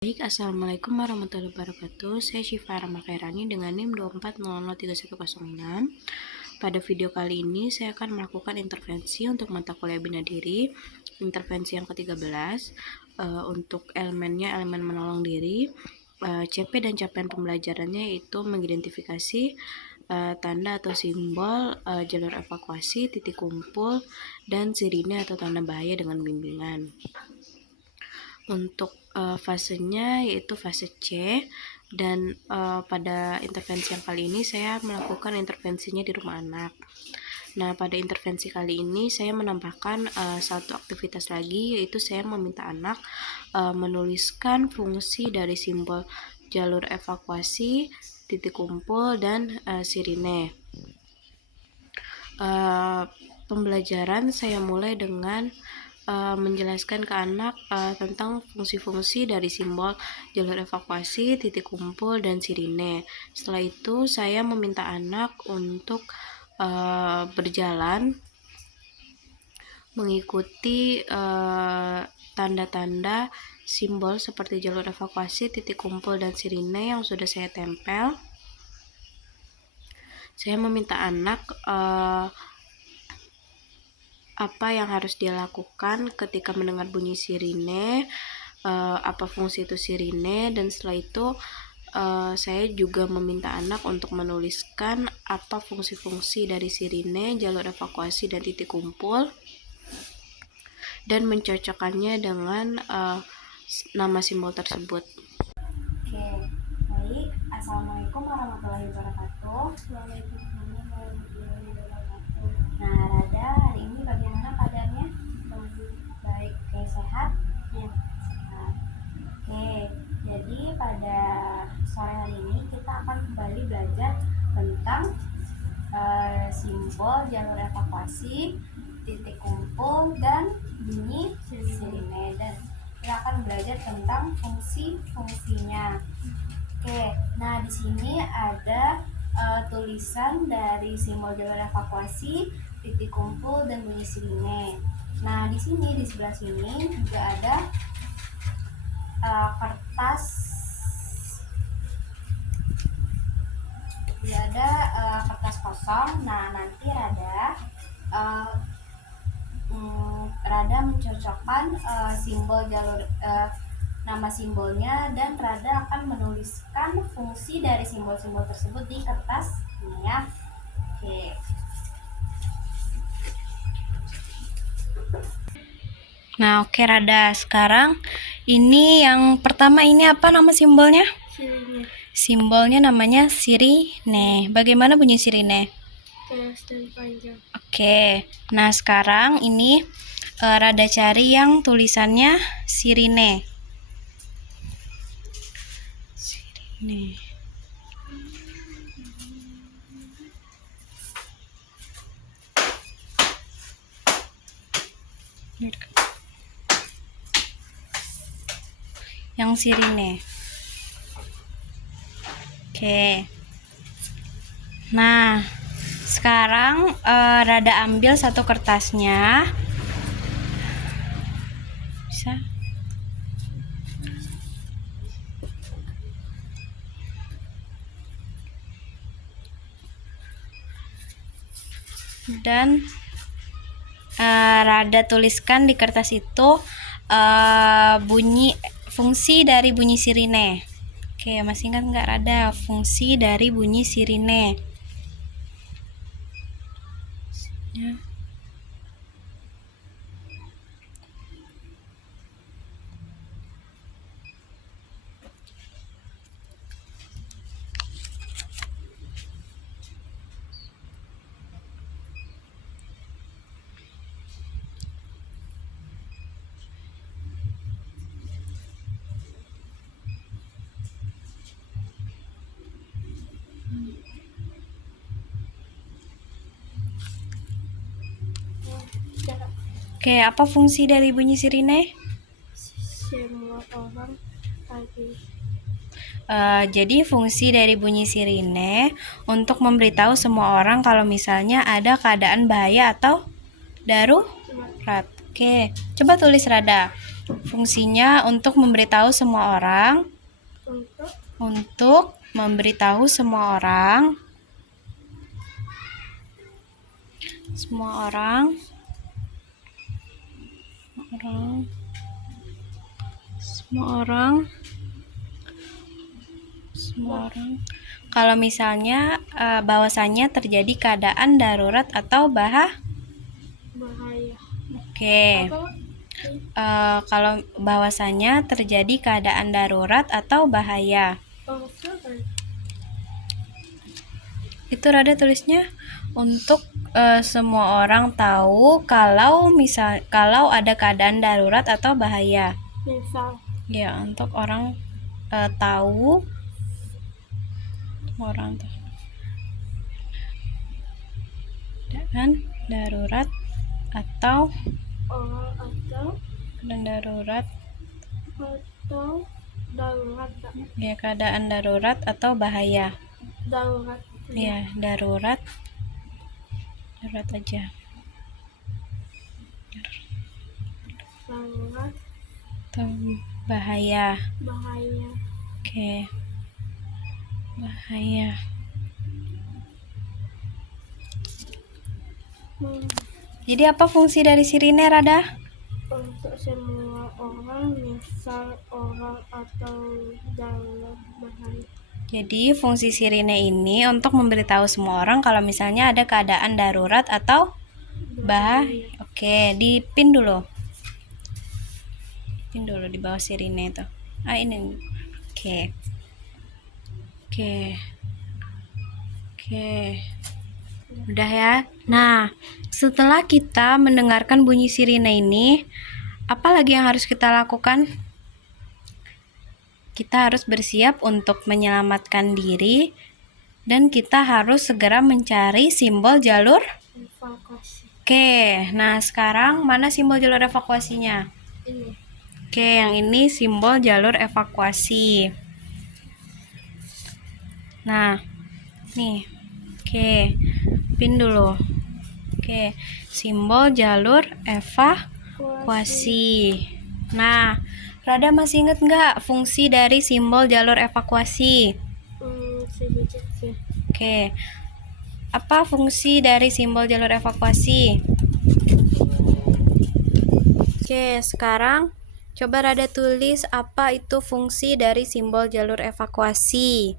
Baik, Assalamualaikum warahmatullahi wabarakatuh. Saya Syifa Rahma Khairani dengan NIM 240031006. Pada video kali ini saya akan melakukan intervensi untuk mata kuliah bina diri. Intervensi yang ke-13 untuk elemennya elemen menolong diri. CP dan capaian pembelajarannya yaitu mengidentifikasi tanda atau simbol jalur evakuasi, titik kumpul, dan sirine atau tanda bahaya dengan bimbingan. Untuk fasenya yaitu fase C, dan pada intervensi yang kali ini saya melakukan intervensinya di rumah anak. Nah, pada intervensi kali ini saya menambahkan satu aktivitas lagi, yaitu saya meminta anak menuliskan fungsi dari simbol jalur evakuasi, titik kumpul, dan sirine. Pembelajaran saya mulai dengan menjelaskan ke anak tentang fungsi-fungsi dari simbol jalur evakuasi, titik kumpul, dan sirine. Setelah itu saya meminta anak untuk berjalan mengikuti tanda-tanda simbol seperti jalur evakuasi, titik kumpul, dan sirine yang sudah saya tempel. Saya meminta anak apa yang harus dia lakukan ketika mendengar bunyi sirine, apa fungsi itu sirine, dan setelah itu saya juga meminta anak untuk menuliskan apa fungsi-fungsi dari sirine, jalur evakuasi, dan titik kumpul, dan mencocokkannya dengan nama simbol tersebut. Oke, baik. Assalamualaikum warahmatullahi wabarakatuh. Waalaikumsalam warahmatullahi wabarakatuh. Nah, Rada, hari ini bagaimana keadaannya? Baik, oke, sehat? Ya, Sehat. Oke, jadi pada sore hari ini kita akan kembali belajar tentang simbol jalur evakuasi, titik kumpul, dan bunyi sirine. Dan kita akan belajar tentang fungsi-fungsinya. Oke, nah di sini ada tulisan dari simbol jalur evakuasi, titik kumpul, dan bunyi sirine. Nah, di sini di sebelah sini juga ada kertas, kertas kosong. Nah, nanti Rada mencocokkan simbol jalur nama simbolnya, dan Rada akan menuliskan fungsi dari simbol-simbol tersebut di kertas ini ya. Oke. Nah, oke Rada, sekarang ini yang pertama, ini apa nama simbolnya? sirine, Simbolnya namanya sirine. Bagaimana bunyi sirine? keras dan panjang. Oke, nah sekarang ini Rada cari yang tulisannya sirine. Sirine. Yang sirine. Oke. Nah, sekarang Rada ambil satu kertasnya. Bisa? Dan Rada tuliskan di kertas itu bunyi fungsi dari bunyi sirine. Oke, masih ingat nggak Rada fungsi dari bunyi sirine? Ya. Oke, apa fungsi dari bunyi sirine? Semua orang pagi. Jadi fungsi dari bunyi sirine untuk memberitahu semua orang kalau misalnya ada keadaan bahaya atau darurat. Oke, coba tulis Rada. Fungsinya untuk memberitahu semua orang. Untuk memberitahu semua orang. Semua orang. Kalau misalnya bahwasanya terjadi keadaan darurat atau bahaya. Oke. Kalau bahwasanya terjadi keadaan darurat atau bahaya. Itu Rada tulisnya untuk semua orang tahu kalau ada keadaan darurat atau bahaya. Misal. Ya, untuk orang tahu keadaan darurat atau darurat. Ya, keadaan darurat atau bahaya. Darurat. Ya, darurat aja. Darurat. Atau bahaya. Oke. Bahaya. Jadi apa fungsi dari sirine, Rada? Untuk semua orang, misal orang atau dalam bahaya. Jadi fungsi sirine ini untuk memberitahu semua orang kalau misalnya ada keadaan darurat atau bahaya. Oke, dipin dulu. Pin dulu di bawah sirine itu. Ini. Oke. Udah ya. Nah, setelah kita mendengarkan bunyi sirine ini, apa lagi yang harus kita lakukan? Kita harus bersiap untuk menyelamatkan diri dan kita harus segera mencari simbol jalur Evakuasi. Oke, nah sekarang mana simbol jalur evakuasinya? Ini. Oke, yang ini simbol jalur evakuasi. Nah, nih. Oke, pin dulu. Oke, simbol jalur evakuasi. Nah, Rada masih inget nggak fungsi dari simbol jalur evakuasi? Sedikit sih. Oke, apa fungsi dari simbol jalur evakuasi? Oke, sekarang coba Rada tulis apa itu fungsi dari simbol jalur evakuasi.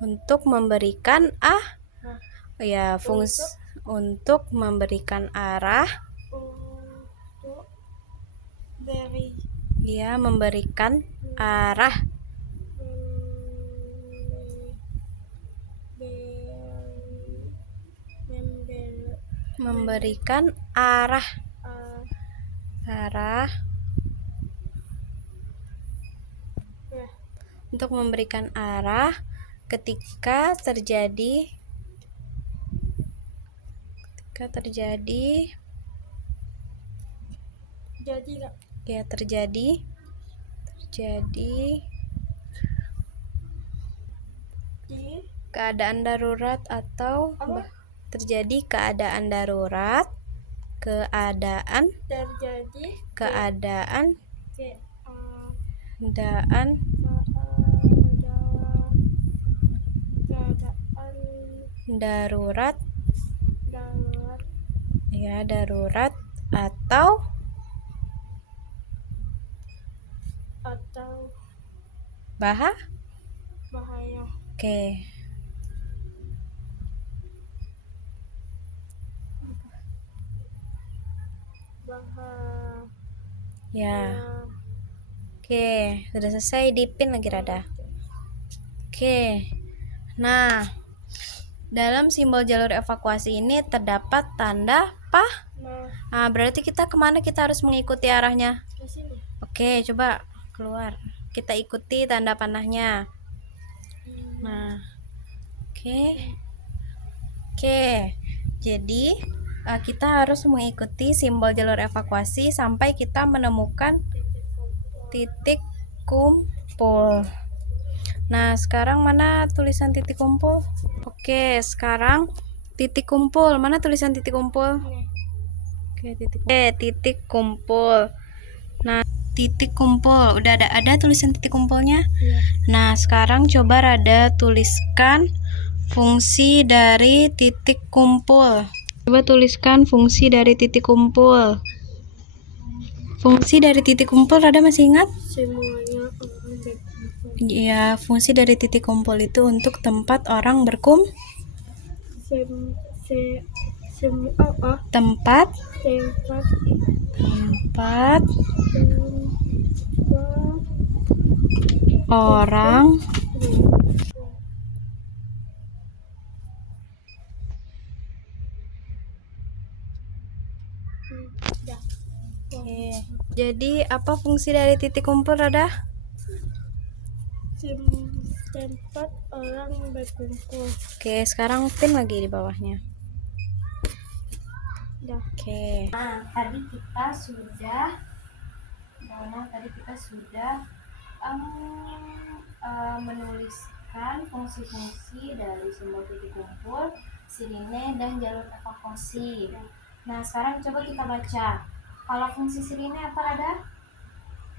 Untuk memberikan fungsi untuk memberikan arah. Memberikan arah. Memberikan arah. Untuk memberikan arah ketika terjadi keadaan darurat atau terjadi keadaan darurat, keadaan darurat darurat atau bahaya. Oke. Ya. Oke, sudah selesai, dipin lagi Rada. Oke. Nah, dalam simbol jalur evakuasi ini terdapat tanda Nah, berarti kita kemana kita harus mengikuti arahnya? Ke sini. Oke, coba keluar. Kita ikuti tanda panahnya. Nah, oke. Jadi kita harus mengikuti simbol jalur evakuasi sampai kita menemukan titik kumpul. Nah, sekarang mana tulisan titik kumpul? Oke, sekarang titik kumpul. Mana tulisan titik kumpul? Titik kumpul. Nah, titik kumpul. Udah ada tulisan titik kumpulnya? Iya. Nah, sekarang coba Rada tuliskan fungsi dari titik kumpul. Coba tuliskan fungsi dari titik kumpul. Fungsi dari titik kumpul Rada masih ingat? Semuanya orang berkumpul. Ya, fungsi dari titik kumpul itu untuk tempat orang tempat orang Oke. Jadi apa fungsi dari titik kumpul Rada? Tempat orang berkumpul. Oke, sekarang pin lagi di bawahnya. Dah. Oke. Nah, tadi kita sudah menuliskan fungsi-fungsi dari simbol titik kumpul, sirine, dan jalur evakuasi. Nah, sekarang coba kita baca. Kalau fungsi sirine apa Rada?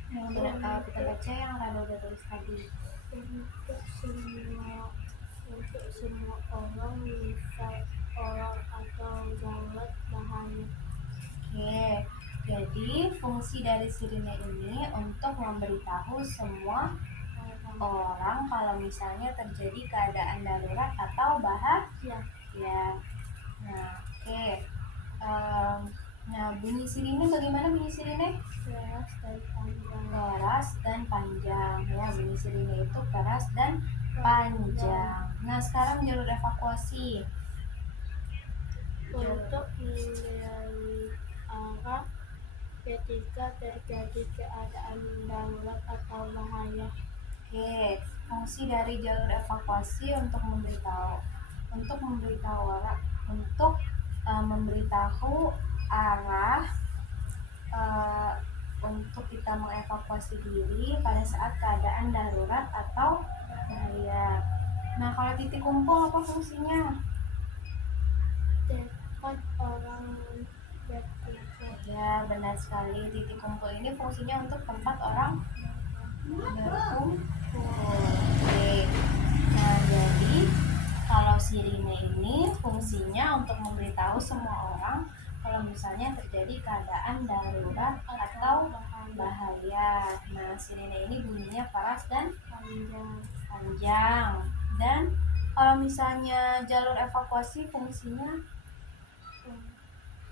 Yang kita baca yang Rada udah tulis tadi. Untuk semua orang, misal orang atau zat bahaya. Oke, jadi fungsi dari sirine ini untuk memberitahu semua orang kalau misalnya terjadi keadaan darurat atau bahaya. Ya. Nah, oke. Nah, bunyi sirine bagaimana bunyi sirine? Keras dan panjang. Ya, bunyi sirine itu keras dan panjang. Nah, sekarang jalur evakuasi. Untuk mengenali arah ketika terjadi keadaan darurat atau bahaya. Oke, fungsi dari jalur evakuasi untuk memberitahu arah untuk kita mengevakuasi diri pada saat keadaan darurat atau bahaya. Nah, kalau titik kumpul apa fungsinya? Tempat orang berkumpul. Ya, benar sekali. Titik kumpul ini fungsinya untuk tempat orang berkumpul. Oke. Nah, jadi kalau sirine ini fungsinya untuk memberitahu semua orang kalau misalnya terjadi keadaan darurat atau bahaya. Nah, sirine ini bunyinya keras dan panjang. Dan kalau misalnya jalur evakuasi fungsinya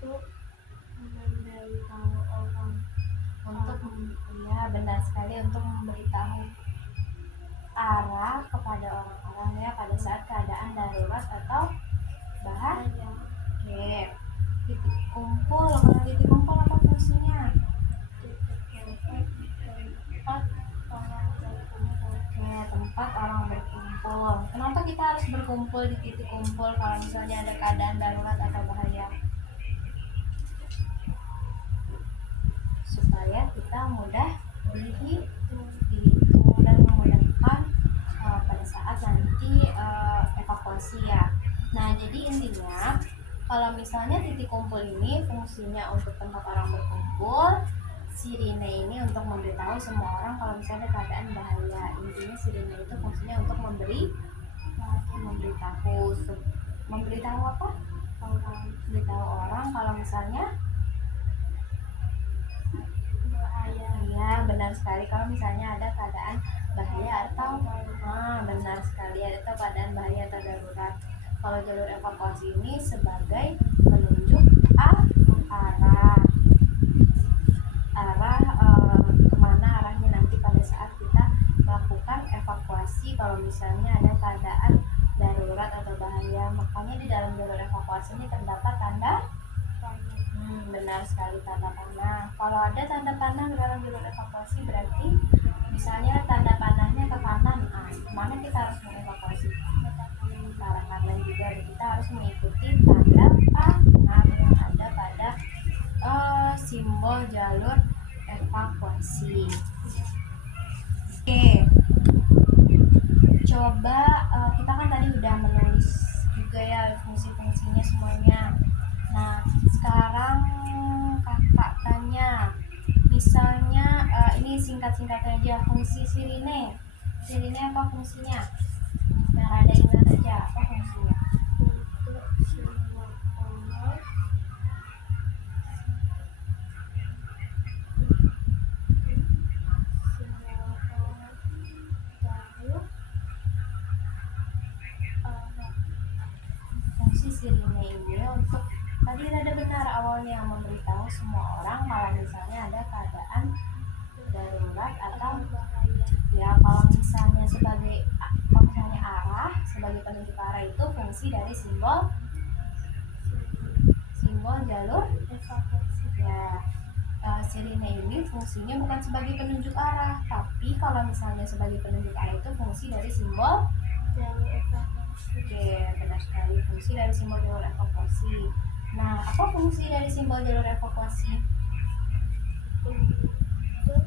Untuk memberitahu orang. ya benar sekali, untuk memberitahu arah kepada orang-orang ya pada saat keadaan darurat atau bahaya. Oke, titik kumpul. Kalau titik kumpul apa fungsinya? Tempat orang berkumpul. Kenapa kita harus berkumpul di titik kumpul kalau misalnya ada keadaan darurat atau bahaya? Supaya kita mudah dihitung dan memudahkan pada saat nanti evakuasi ya. Nah, jadi intinya kalau misalnya titik kumpul ini fungsinya untuk tempat orang berkumpul, sirine ini untuk memberitahu semua orang kalau misalnya ada keadaan bahaya. Intinya sirine itu fungsinya untuk memberitahu apa? Memberitahu orang kalau misalnya bahaya. Ya, benar sekali, kalau misalnya ada keadaan bahaya atau benar sekali ada keadaan bahaya atau darurat. Kalau jalur evakuasi ini sebagai penunjuk arah kemana arahnya nanti pada saat kita melakukan evakuasi kalau misalnya ada keadaan darurat atau bahaya. Makanya di dalam jalur evakuasi ini terdapat tanda benar sekali, tanda panah. Kalau ada tanda panah di dalam jalur evakuasi berarti misalnya tanda panahnya ke kanan, kemana kita harus mengevakuasi? Ke arah kanan juga. Kita harus mengikuti tanda panah yang ada pada simbol jalur evakuasi. Oke. coba kita kan tadi udah menulis juga ya fungsi-fungsinya semuanya. Nah, sekarang kakak tanya, misalnya ini singkat-singkatnya aja, fungsi sirine. Sirine apa fungsinya? Biar ada ingat aja apa fungsinya. untuk semua orang tahu arah. Fungsi sirine ini untuk tadi ada benar awalnya memberitahu semua orang kalau misalnya ada keadaan darurat atau Bahaya. ya kalau misalnya kalau misalnya arah sebagai penunjuk arah itu fungsi dari simbol jalur Evakuasi. ya. Sirine ini fungsinya bukan sebagai penunjuk arah, tapi kalau misalnya sebagai penunjuk arah itu fungsi dari simbol. Jalur evakuasi. Oke, benar sekali, fungsi dari simbol jalur evakuasi. Nah, apa fungsi dari simbol jalur evakuasi? Untuk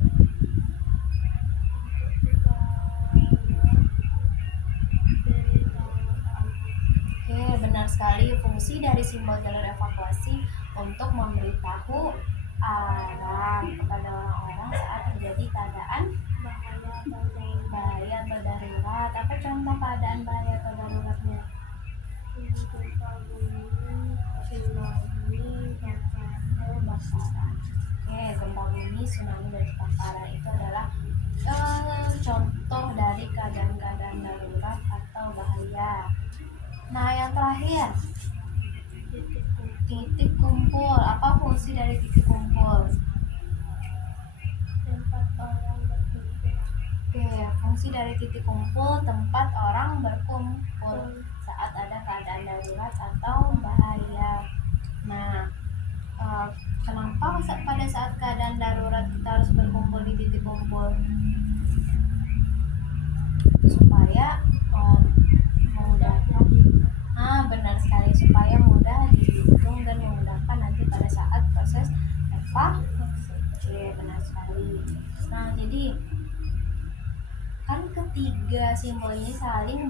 Oke, benar sekali, fungsi dari simbol jalur evakuasi untuk memberitahu arah kepada orang-orang saat terjadi keadaan bahaya atau darurat. Apa contoh keadaan bahaya atau daruratnya? gempa bumi, tsunami, Kebakaran. Oke, gempa bumi, tsunami, dan kebakaran itu adalah contoh dari keadaan-keadaan darurat atau bahaya. Nah, yang terakhir, titik kumpul. Apa fungsi dari titik kumpul? tempat orang berkumpul. Oke, fungsi dari titik kumpul tempat orang berkumpul saat ada keadaan darurat atau bahaya. Nah, kenapa pada saat keadaan darurat kita harus berkumpul di titik kumpul? Supaya memudahkan. Benar sekali, supaya mudah dihitung dan memudahkan nanti pada saat proses evakuasi. Oke, benar sekali. Nah, jadi kan ketiga simbol ini saling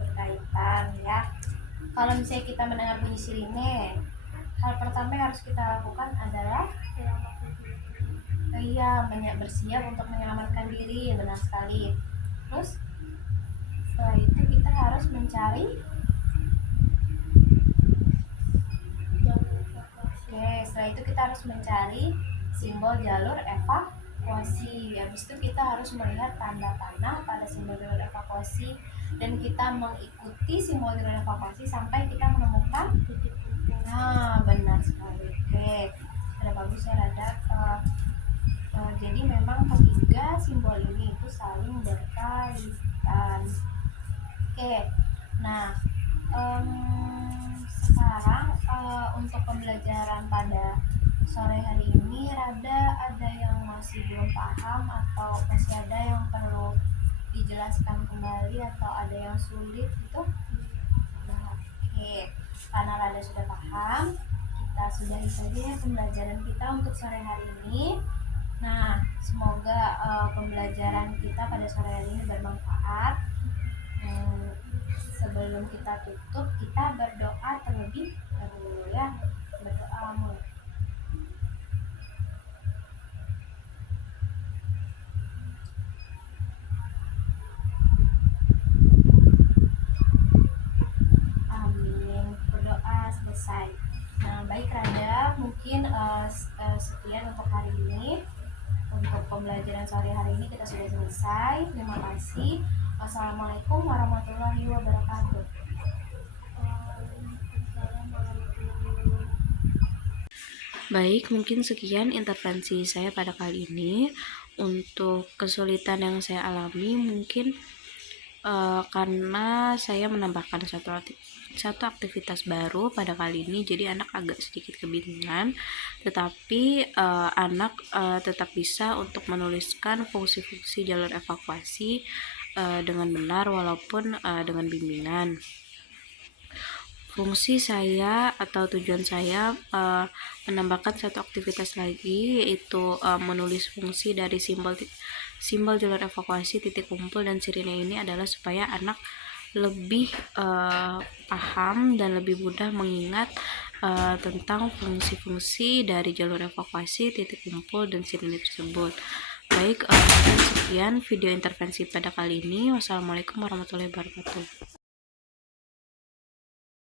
berkaitan ya. Kalau misalnya kita mendengar bunyi sirine, hal pertama yang harus kita lakukan adalah bersiap untuk menyelamatkan diri, benar sekali. Terus setelah itu kita harus mencari. Oke, setelah itu kita harus mencari simbol jalur evakuasi. Habis itu kita harus melihat tanda panah pada simbol jalur evakuasi dan kita mengikuti simbol jalur evakuasi sampai kita menemukan titik kumpul. Nah, benar sekali. Oke, sudah bagus ya Rada. Jadi memang ketiga simbol ini itu saling berkaitan. Oke, nah sekarang untuk pembelajaran pada sore hari ini Rada ada yang masih belum paham atau masih ada yang perlu dijelaskan kembali atau ada yang sulit gitu? Nah, oke, karena Rada sudah paham, kita sudahi saja ya pembelajaran kita untuk sore hari ini. Nah, semoga pembelajaran kita pada sore hari ini bermanfaat. Sebelum kita tutup, kita berdoa terlebih dahulu ya. Berdoa mulai. Amin. Berdoa selesai. Nah, baik Rada, mungkin sekian untuk hari ini. Untuk pembelajaran sore hari ini kita sudah selesai. Terima kasih. Wassalamualaikum warahmatullahi wabarakatuh. Baik, mungkin sekian intervensi saya pada kali ini. Untuk kesulitan yang saya alami mungkin karena saya menambahkan satu aktivitas baru pada kali ini, jadi anak agak sedikit kebingungan, tetapi anak tetap bisa untuk menuliskan fungsi-fungsi jalur evakuasi dengan benar walaupun dengan bimbingan. Fungsi saya atau tujuan saya menambahkan satu aktivitas lagi, yaitu menulis fungsi dari simbol jalur evakuasi, titik kumpul, dan sirine ini adalah supaya anak lebih paham dan lebih mudah mengingat tentang fungsi-fungsi dari jalur evakuasi, titik kumpul, dan sirine tersebut. Baik, mungkin sekian video intervensi pada kali ini. Wassalamualaikum warahmatullahi wabarakatuh.